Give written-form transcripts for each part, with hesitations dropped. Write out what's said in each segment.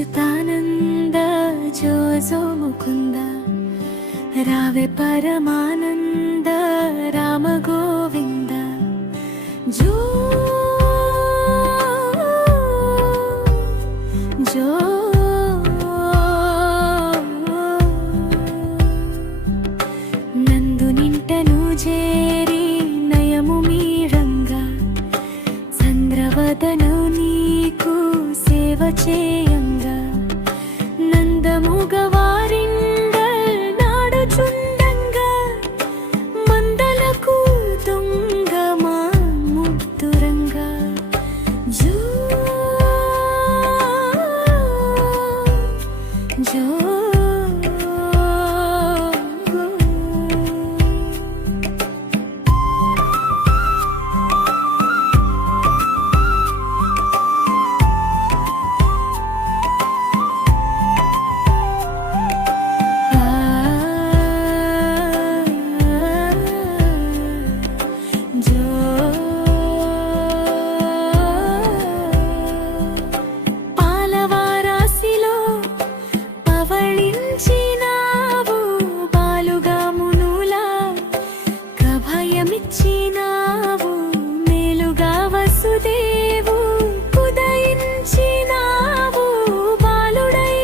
అచ్యుతానంద జో జో ముకుంద రావే పరమానంద రామ గోవింద జో జో నందునింటను చేరి నయము మీరంగా చంద్రవదను నీకు సేవ చేయంగా నందముగవారిండల్ నాడుచుండంగా మందలకు దొంగ మా ముద్దురంగా జో జో ఇచ్చినావు మేలుగా వసుదేవు కుదయించినావు బాలుడై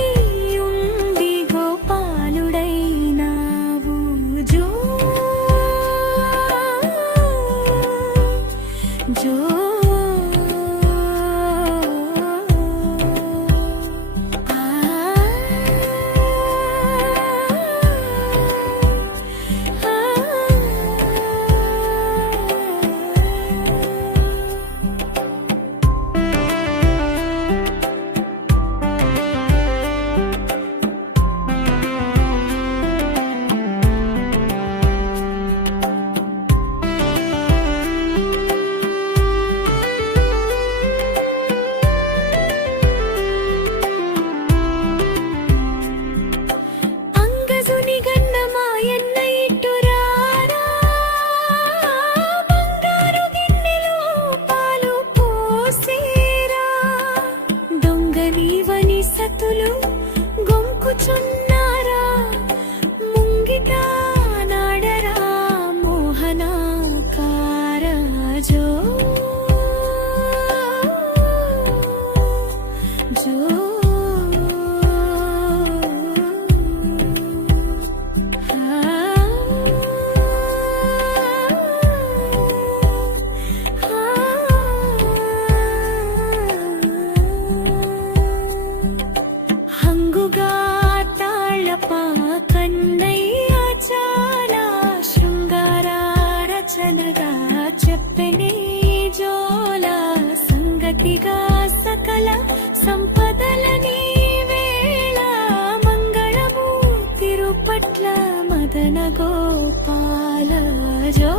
ఉండి గోపాలుడైనావు జో జో సతులు గొంకుచున్నారా ముంగిట నాడరా మోహనాకార జో జో చెప్పనే జోల సంగతిగా సకల సంపదలని వేళ మంగళము తిరుపట్ల మదన గోపాల జో